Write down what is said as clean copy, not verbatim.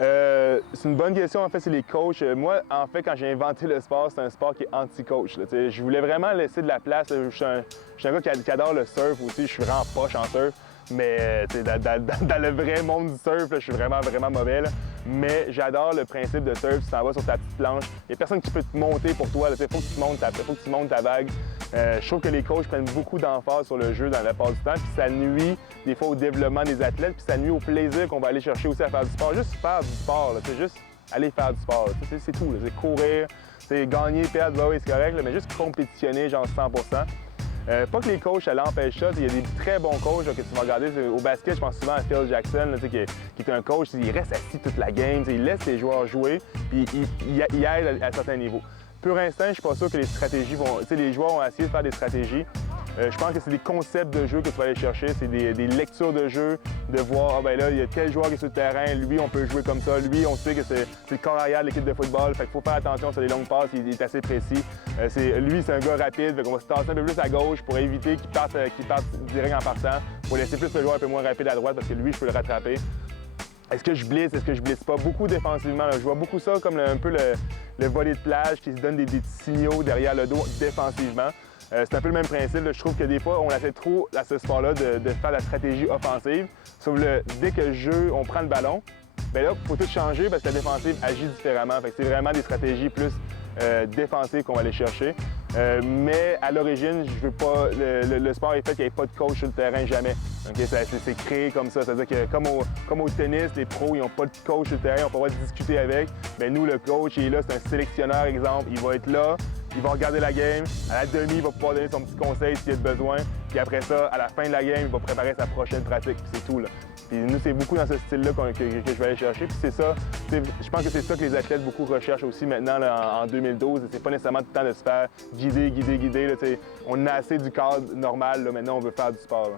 C'est une bonne question. En fait, c'est les coachs. Moi, en fait, quand j'ai inventé le sport, c'est un sport qui est anti-coach. Je voulais vraiment laisser de la place. Je suis un gars qui adore le surf aussi. Je suis vraiment poche en surf. Mais dans le vrai monde du surf, là, je suis vraiment mauvais. Là. Mais j'adore le principe de surf. Tu t'en vas sur ta petite planche. Il n'y a personne qui peut te monter pour toi. Il faut que tu montes ta vague. Je trouve que les coachs prennent beaucoup d'emphase sur le jeu dans la part du temps. Puis ça nuit des fois au développement des athlètes. Puis ça nuit au plaisir qu'on va aller chercher aussi à faire du sport. Juste faire du sport. C'est juste aller faire du sport. C'est tout. C'est courir. C'est gagner, perdre, oui, c'est correct. Là, mais juste compétitionner genre 100%. Pas que les coachs, ça l'empêche ça. Il y a des très bons coachs là, que tu vas regarder. Au basket, je pense souvent à Phil Jackson, là, qui est un coach. Il reste assis toute la game. Il laisse les joueurs jouer, puis il aide à certains niveaux. Pur instinct, je suis pas sûr que les stratégies vont. Les joueurs ont essayé de faire des stratégies. Je pense que c'est des concepts de jeu que tu vas aller chercher. C'est des lectures de jeu, de voir, ah ben là, il y a tel joueur qui est sur le terrain, lui, on peut jouer comme ça. Lui, on sait que c'est le corps arrière de l'équipe de football. Fait qu'il faut faire attention sur les longues passes, il est assez précis. Lui, c'est un gars rapide, fait qu'on va se tasser un peu plus à gauche pour éviter qu'il parte direct en partant, pour laisser plus le joueur un peu moins rapide à droite parce que lui, je peux le rattraper. Est-ce que je blitz? Est-ce que je blitz pas? Beaucoup défensivement. Là. Je vois beaucoup ça comme un peu le volley de plage qui se donne des petits signaux derrière le dos défensivement. C'est un peu le même principe. Là. Je trouve que des fois, on essaie trop à ce sport-là de faire la stratégie offensive. Sauf que dès que le jeu, on prend le ballon, bien là, il faut tout changer parce que la défensive agit différemment. Fait que c'est vraiment des stratégies plus défensives qu'on va aller chercher. Mais à l'origine, je veux pas. Le sport est fait qu'il n'y ait pas de coach sur le terrain jamais. Okay? C'est créé comme ça. C'est-à-dire que comme au tennis, les pros, ils n'ont pas de coach sur le terrain, on peut pas discuter avec. Mais nous, le coach, il est là, c'est un sélectionneur, exemple. Il va être là, il va regarder la game. À la demi, il va pouvoir donner son petit conseil s'il y a besoin. Puis après ça, à la fin de la game, il va préparer sa prochaine pratique. Puis c'est tout. Là. Puis nous, c'est beaucoup dans ce style-là que je vais aller chercher. Puis c'est ça, je pense que c'est ça que les athlètes beaucoup recherchent aussi maintenant là, en 2012. C'est pas nécessairement tout le temps de se faire guider. Là, on a assez du cadre normal, là, maintenant on veut faire du sport. Là.